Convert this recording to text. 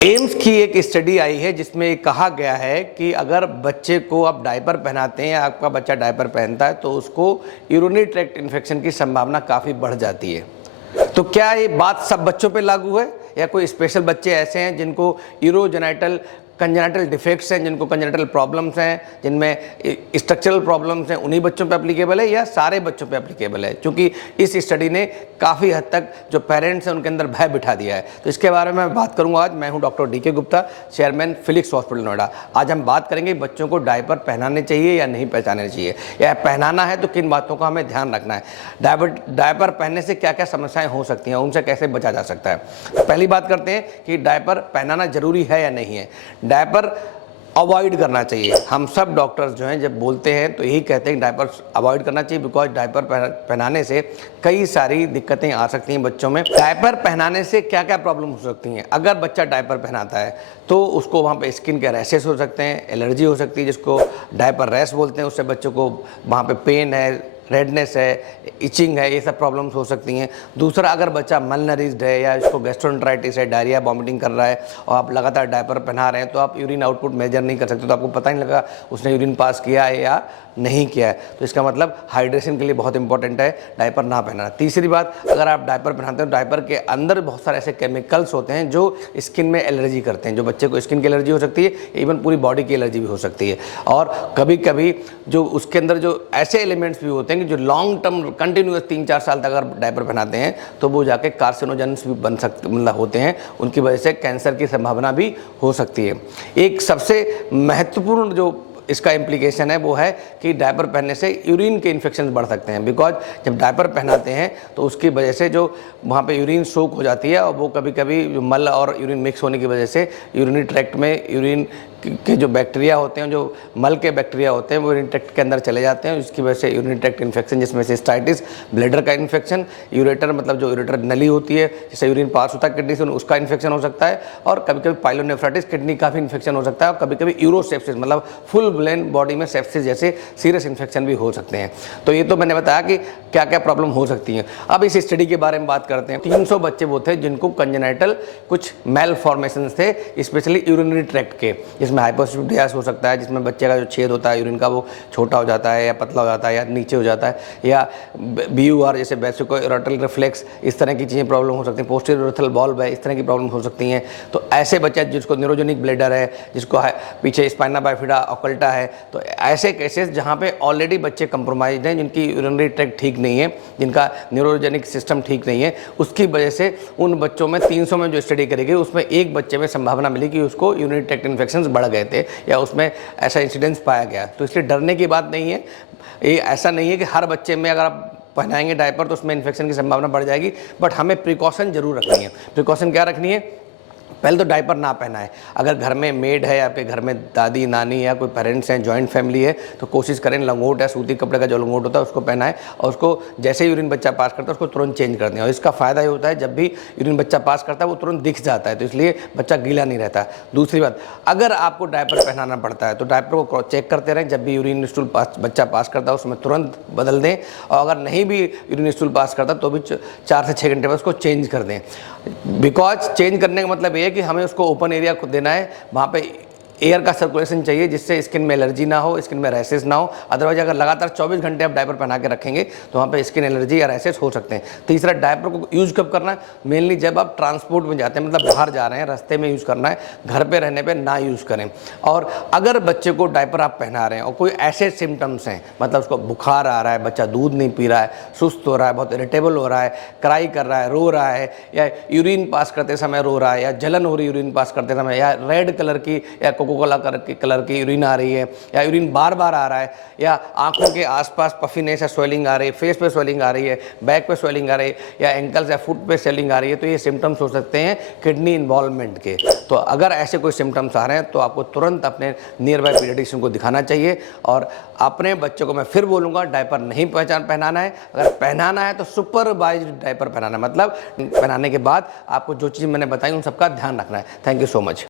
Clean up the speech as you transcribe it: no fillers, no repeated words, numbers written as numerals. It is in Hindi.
एम्स की एक स्टडी आई है जिसमें कहा गया है कि अगर बच्चे को आप डायपर पहनाते हैं, आपका बच्चा डायपर पहनता है तो उसको यूरिनरी ट्रैक्ट इन्फेक्शन की संभावना काफ़ी बढ़ जाती है। तो क्या ये बात सब बच्चों पे लागू है या कोई स्पेशल बच्चे ऐसे हैं जिनको यूरोजेनाइटल कंजेनिटल डिफेक्ट्स हैं, जिनको कंजेनिटल प्रॉब्लम्स हैं, जिनमें स्ट्रक्चरल प्रॉब्लम्स हैं, उन्हीं बच्चों पे एप्लीकेबल है या सारे बच्चों पे एप्लीकेबल है? क्योंकि इस स्टडी ने काफ़ी हद तक जो पेरेंट्स हैं उनके अंदर भय बिठा दिया है। तो इसके बारे में मैं बात करूंगा आज। मैं हूं doctor DK. Gupta, chairman Felix hospital Noida. आज हम बात करेंगे बच्चों को डायपर पहनाने चाहिए या नहीं पहनाने चाहिए, या पहनाना है तो किन बातों का हमें ध्यान रखना है, डायपर पहनने से क्या क्या समस्याएं हो सकती हैं, उनसे कैसे बचा जा सकता है। पहली बात करते हैं कि डायपर पहनाना जरूरी है या नहीं है। डायपर अवॉइड करना चाहिए। हम सब डॉक्टर्स जो हैं जब बोलते हैं तो यही कहते हैं डायपर अवॉइड करना चाहिए, बिकॉज डायपर पहनाने से कई सारी दिक्कतें आ सकती हैं बच्चों में। डायपर पहनाने से क्या क्या प्रॉब्लम हो सकती हैं? अगर बच्चा डायपर पहनाता है तो उसको वहाँ पे स्किन के रैशेस हो सकते हैं, एलर्जी हो सकती है जिसको डायपर रैश बोलते हैं, उससे बच्चों को वहाँ पे पेन है, रेडनेस है, इचिंग है, ये सब प्रॉब्लम्स हो सकती हैं। दूसरा, अगर बच्चा मलनरिज्ड है या इसको गैस्ट्रोएंटेराइटिस है, डायरिया, वॉमिटिंग कर रहा है और आप लगातार डायपर पहना रहे हैं तो आप यूरिन आउटपुट मेजर नहीं कर सकते, तो आपको पता नहीं लगा उसने यूरिन पास किया है या नहीं किया है। तो इसका मतलब हाइड्रेशन के लिए बहुत इंपॉर्टेंट है डायपर ना पहनाना। तीसरी बात, अगर आप डायपर पहनाते हैं तो डायपर के अंदर बहुत सारे ऐसे केमिकल्स होते हैं जो स्किन में एलर्जी करते हैं। जो बच्चे को स्किन की एलर्जी हो सकती है, इवन पूरी बॉडी की एलर्जी भी हो सकती है। और कभी कभी जो उसके अंदर जो ऐसे एलिमेंट्स भी होते हैं कि जो लॉन्ग टर्म कंटिन्यूस 3-4 साल तक अगर डायपर पहनाते हैं तो वो जाके कार्सिनोजेंस भी बन सकते, मतलब होते हैं, उनकी वजह से कैंसर की संभावना भी हो सकती है। एक सबसे महत्वपूर्ण जो इसका इम्प्लीकेशन है वो है कि डायपर पहनने से यूरिन के इन्फेक्शन बढ़ सकते हैं, बिकॉज जब डायपर पहनाते हैं तो उसकी वजह से जो वहाँ पे यूरिन सोक हो जाती है और वो कभी कभी जो मल और यूरिन मिक्स होने की वजह से यूरिनरी ट्रैक्ट में यूरिन के जो बैक्टीरिया होते हैं, जो मल के बैक्टीरिया होते हैं, वो यूरिन ट्रैक्ट के अंदर चले जाते हैं, जिसकी वजह से यूरिन ट्रैक्ट इन्फेक्शन, जिसमें से सिस्टाइटिस, ब्लैडर का इन्फेक्शन, यूरेटर मतलब जो यूरेटर नली होती है जिससे यूरिन पास होता है किडनी से, उसका इन्फेक्शन हो सकता है। और कभी कभी पाइलोनेफ्राइटिस, किडनी का भी इन्फेक्शन हो सकता है। और कभी कभी यूरोसेप्सिस मतलब फुल ब्लेन बॉडी में सेप्सिस जैसे सीरियस इन्फेक्शन भी हो सकते हैं। तो ये तो मैंने बताया कि क्या क्या प्रॉब्लम हो सकती है। अब इस स्टडी के बारे में बात करते हैं। 300 बच्चे वो थे जिनको कंजेनाइटल कुछ मेल फॉर्मेशन थे, स्पेशली यूरिनरी ट्रैक्ट के, जिसमें हाइपोस्पिडियास हो सकता है, जिसमें बच्चे का जो छेद होता है यूरिन का वो छोटा हो जाता है या पतला हो जाता है या नीचे हो जाता है, या BUR जैसे वेसिको-यूरेटल रिफ्लेक्स, इस तरह की चीज़ें प्रॉब्लम हो सकती हैं। पोस्टीरियर यूरेथ्रल वॉल्व है, इस तरह की प्रॉब्लम हो सकती हैं। तो ऐसे बच्चे जिसको न्यूरोजेनिक ब्लैडर है, जिसको पीछे स्पाइना बाइफिडा ऑकल्टा है, तो ऐसे केसेस जहाँ पे ऑलरेडी बच्चे कंप्रोमाइज्ड हैं, जिनकी यूरिनरी ट्रैक्ट ठीक नहीं है, जिनका न्यूरोजेनिक सिस्टम ठीक नहीं है, उसकी वजह से उन बच्चों में 300 में जो स्टडी करी गई उसमें एक बच्चे में संभावना मिली कि उसको यूरिनरी ट्रैक्ट इन्फेक्शंस बढ़ गए थे या उसमें ऐसा इंसिडेंस पाया गया। तो इसलिए डरने की बात नहीं है। ये ऐसा नहीं है कि हर बच्चे में अगर आप पहनाएंगे डायपर तो उसमें इन्फेक्शन की संभावना बढ़ जाएगी, बट हमें प्रिकॉशन जरूर रखनी है। प्रिकॉशन क्या रखनी है? पहले तो डायपर ना पहनाएं। अगर घर में मेड है या फिर घर में दादी नानी या कोई पेरेंट्स हैं, जॉइंट फैमिली है, तो कोशिश करें लंगोट या सूती कपड़े का जो लंगोट होता है उसको पहनाएं और उसको जैसे ही यूरिन बच्चा पास करता है उसको तुरंत चेंज कर दें। और इसका फ़ायदा ये होता है जब भी यूरिन बच्चा पास करता है वो तुरंत दिख जाता है, तो इसलिए बच्चा गीला नहीं रहता। दूसरी बात, अगर आपको डायपर पहनाना पड़ता है तो डायपर को चेक करते रहें। जब भी यूरिन स्टूल बच्चा पास करता है उसमें तुरंत बदल दें, और अगर नहीं भी यूरिन स्टूल पास करता तो भी 4 से 6 घंटे बाद उसको चेंज कर दें। बिकॉज चेंज करने का मतलब ये है कि हमें उसको ओपन एरिया को देना है, वहाँ पे एयर का सर्कुलेशन चाहिए जिससे स्किन में एलर्जी ना हो, स्किन में रैशेस ना हो। अदरवाइज अगर लगातार 24 घंटे आप डायपर पहना के रखेंगे तो वहाँ पे स्किन एलर्जी या रैशेस हो सकते हैं। तीसरा, डायपर को यूज़ कब करना है? मेनली जब आप ट्रांसपोर्ट में जाते हैं, मतलब बाहर जा रहे हैं, रास्ते में यूज़ करना है, घर पे रहने पे ना यूज़ करें। और अगर बच्चे को डायपर आप पहना रहे हैं और कोई ऐसे सिम्टम्स हैं, मतलब उसको बुखार आ रहा है, बच्चा दूध नहीं पी रहा है, सुस्त हो रहा है, बहुत इरिटेबल हो रहा है, क्राई कर रहा है, रो रहा है, या यूरिन पास करते समय रो रहा है, या जलन हो रही है यूरिन पास करते समय, या रेड कलर की या कोको कोला कलर की यूरिन आ रही है, या यूरिन बार बार आ रहा है, या आंखों के आसपास पफीनेस या स्वेलिंग आ रही है, फेस पे स्वेलिंग आ रही है, बैक पे स्वेलिंग आ रही है, या एंकल्स या फुट पे स्वेलिंग आ रही है, तो ये सिम्टम्स हो सकते हैं किडनी इन्वॉल्वमेंट के। तो अगर ऐसे कोई सिम्टम्स आ रहे हैं तो आपको तुरंत अपने नियर बाय पीडियाट्रिशियन को दिखाना चाहिए। और अपने बच्चों को मैं फिर बोलूँगा, डायपर नहीं पहनाना है। अगर पहनाना है तो सुपरवाइज्ड डायपर पहनाना है, मतलब पहनाने के बाद आपको जो चीज़ मैंने बताई उन सबका ध्यान रखना है। Thank you so much.